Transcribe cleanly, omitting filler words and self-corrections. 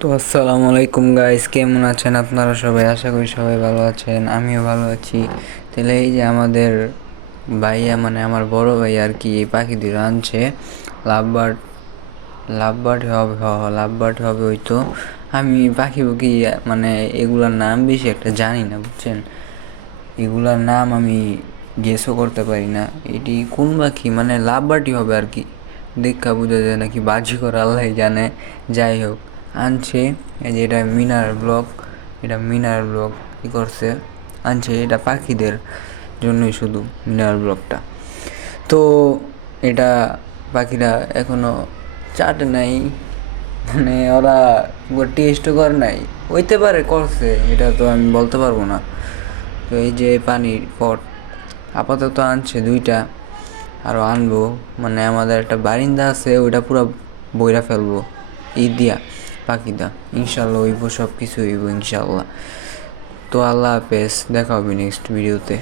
তো আসসালামু আলাইকুম গাইস, কেমন আছেন আপনারা সবাই? আশা করি সবাই ভালো আছেন, আমিও ভালো আছি। তাহলে এই যে আমাদের ভাইয়া মানে আমার বড় ভাই আর কি এই পাখি দুটো আনছে। লাভবার্ড লাভবার্ড হবে, লাভবার্ড হবে ওই তো। আমি পাখি পুখি মানে এগুলার নাম বেশি একটা জানি না, বুঝছেন? এগুলার নাম আমি গেসও করতে পারি না এটি কোন পাখি, মানে লাভবার্ডই হবে আর কি। দেখা বোঝা যায় নাকি বাজি করে আল্লাহ জানে। যাই হোক, আনছে। এই যে এটা মিনার ব্লগ কী করছে, আনছে এটা পাখিদের জন্যই শুধু মিনার ব্লগটা। তো এটা পাখিরা এখনো চাটে নাই, মানে ওরা টেস্টও করে নাই। হইতে পারে করছে, এটা তো আমি বলতে পারবো না। তো এই যে পানির পট আপাতত আনছে দুইটা, আরও আনবো। মানে আমাদের একটা বারিন্দা আছে, ওইটা পুরো বইরা ফেলবো দিয়া পাখিটা। ইনশাল্লাহ হইব, সব কিছু হইব ইনশাল্লাহ। তো আল্লাহ হাফেজ, দেখা হবে নেক্সট ভিডিওতে।